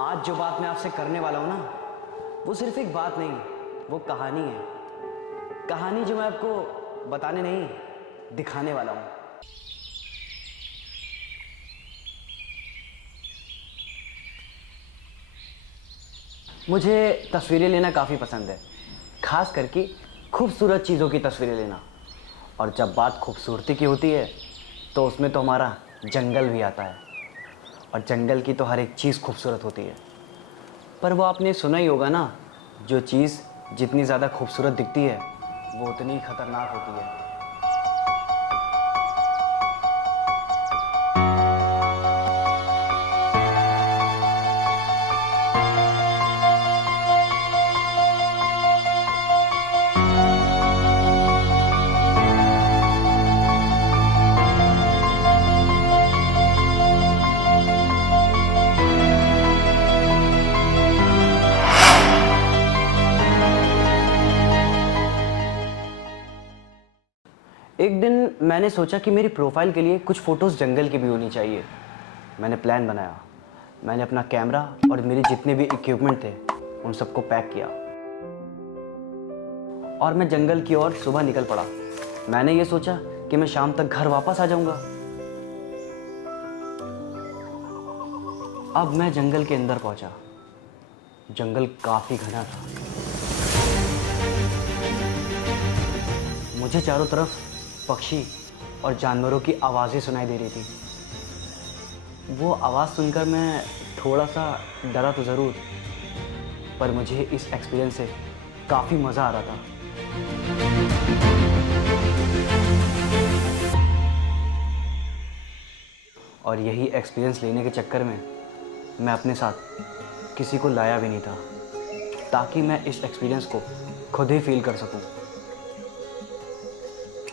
आज जो बात मैं आपसे करने वाला हूं ना, वो सिर्फ एक बात नहीं, वो कहानी है। कहानी जो मैं आपको बताने नहीं, दिखाने वाला हूं। मुझे तस्वीरें लेना काफ़ी पसंद है, खास करके खूबसूरत चीज़ों की तस्वीरें लेना। और जब बात खूबसूरती की होती है तो उसमें तो हमारा जंगल भी आता है। और जंगल की तो हर एक चीज़ खूबसूरत होती है। पर वो आपने सुना ही होगा ना, जो चीज़ जितनी ज़्यादा खूबसूरत दिखती है वो उतनी ही खतरनाक होती है। एक दिन मैंने सोचा कि मेरी प्रोफाइल के लिए कुछ फ़ोटोज़ जंगल की भी होनी चाहिए। मैंने प्लान बनाया। मैंने अपना कैमरा और मेरे जितने भी इक्विपमेंट थे उन सबको पैक किया और मैं जंगल की ओर सुबह निकल पड़ा। मैंने ये सोचा कि मैं शाम तक घर वापस आ जाऊंगा। अब मैं जंगल के अंदर पहुंचा। जंगल काफ़ी घना था। मुझे चारों तरफ पक्षी और जानवरों की आवाज़ें सुनाई दे रही थी। वो आवाज़ सुनकर मैं थोड़ा सा डरा तो ज़रूर, पर मुझे इस एक्सपीरियंस से काफ़ी मज़ा आ रहा था। और यही एक्सपीरियंस लेने के चक्कर में मैं अपने साथ किसी को लाया भी नहीं था, ताकि मैं इस एक्सपीरियंस को खुद ही फील कर सकूं।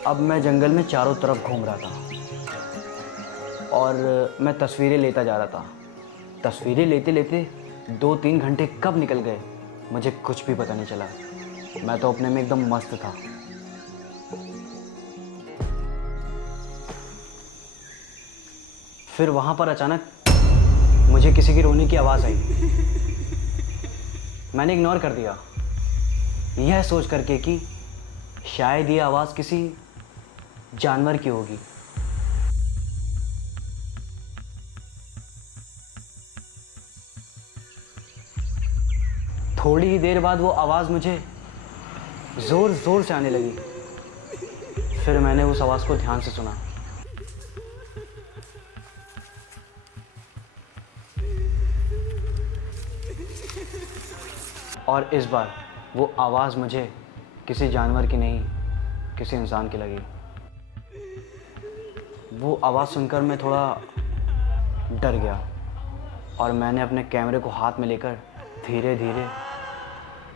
अब मैं जंगल में चारों तरफ घूम रहा था और मैं तस्वीरें लेता जा रहा था। तस्वीरें लेते लेते 2-3 घंटे कब निकल गए मुझे कुछ भी पता नहीं चला। मैं तो अपने में एकदम मस्त था। फिर वहाँ पर अचानक मुझे किसी की रोने की आवाज़ आई। मैंने इग्नोर कर दिया, यह सोच करके कि शायद ये आवाज़ किसी जानवर की होगी। थोड़ी ही देर बाद वो आवाज़ मुझे ज़ोर ज़ोर से आने लगी। फिर मैंने उस आवाज़ को ध्यान से सुना। और इस बार वो आवाज़ मुझे किसी जानवर की नहीं, किसी इंसान की लगी। वो आवाज़ सुनकर मैं थोड़ा डर गया और मैंने अपने कैमरे को हाथ में लेकर धीरे धीरे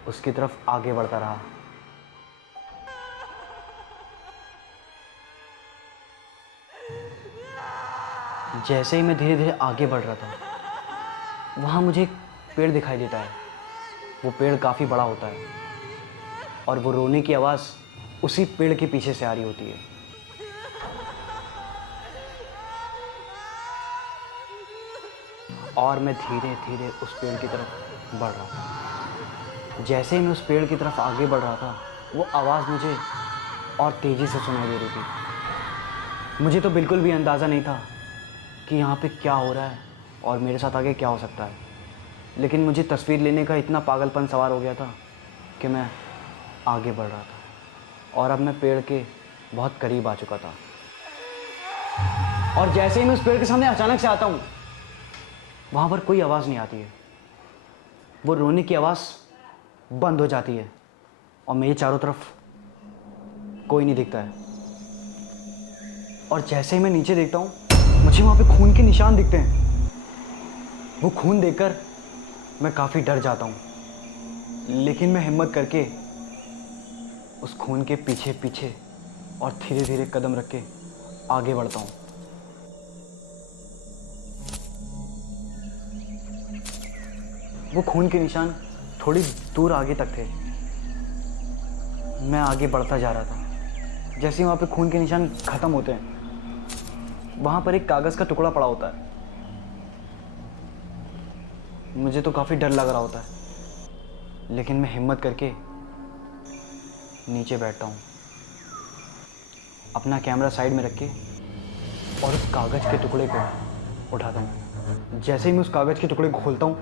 उसकी तरफ आगे बढ़ता रहा। जैसे ही मैं धीरे धीरे आगे बढ़ रहा था, वहाँ मुझे एक पेड़ दिखाई देता है। वो पेड़ काफ़ी बड़ा होता है और वो रोने की आवाज़ उसी पेड़ के पीछे से आ रही होती है। और मैं धीरे धीरे उस पेड़ की तरफ बढ़ रहा था। जैसे ही मैं उस पेड़ की तरफ आगे बढ़ रहा था, वो आवाज़ मुझे और तेज़ी से सुनाई दे रही थी। मुझे तो बिल्कुल भी अंदाज़ा नहीं था कि यहाँ पे क्या हो रहा है और मेरे साथ आगे क्या हो सकता है। लेकिन मुझे तस्वीर लेने का इतना पागलपन सवार हो गया था कि मैं आगे बढ़ रहा था और अब मैं पेड़ के बहुत करीब आ चुका था। और जैसे ही मैं उस पेड़ के सामने अचानक से आता हूँ, वहाँ पर कोई आवाज़ नहीं आती है। वो रोने की आवाज़ बंद हो जाती है और मेरे चारों तरफ कोई नहीं दिखता है। और जैसे ही मैं नीचे देखता हूँ, मुझे वहाँ पे खून के निशान दिखते हैं। वो खून देखकर मैं काफ़ी डर जाता हूँ, लेकिन मैं हिम्मत करके उस खून के पीछे पीछे और धीरे धीरे कदम रख के आगे बढ़ता हूँ। वो खून के निशान थोड़ी दूर आगे तक थे। मैं आगे बढ़ता जा रहा था। जैसे ही वहाँ पे खून के निशान ख़त्म होते हैं, वहाँ पर एक कागज़ का टुकड़ा पड़ा होता है। मुझे तो काफ़ी डर लग रहा होता है, लेकिन मैं हिम्मत करके नीचे बैठता हूँ, अपना कैमरा साइड में रख के और उस कागज़ के टुकड़े को उठाता हूँ। जैसे ही मैं उस कागज़ के टुकड़े को खोलता हूँ,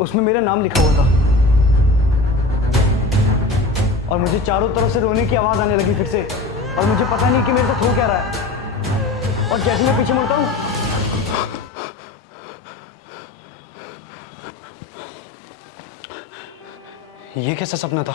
उसमें मेरा नाम लिखा हुआ था और मुझे चारों तरफ से रोने की आवाज़ आने लगी फिर से, और मुझे पता नहीं कि मेरे साथ हो क्या रहा है। और जैसे मैं पीछे मुड़ता हूँ, ये कैसा सपना था?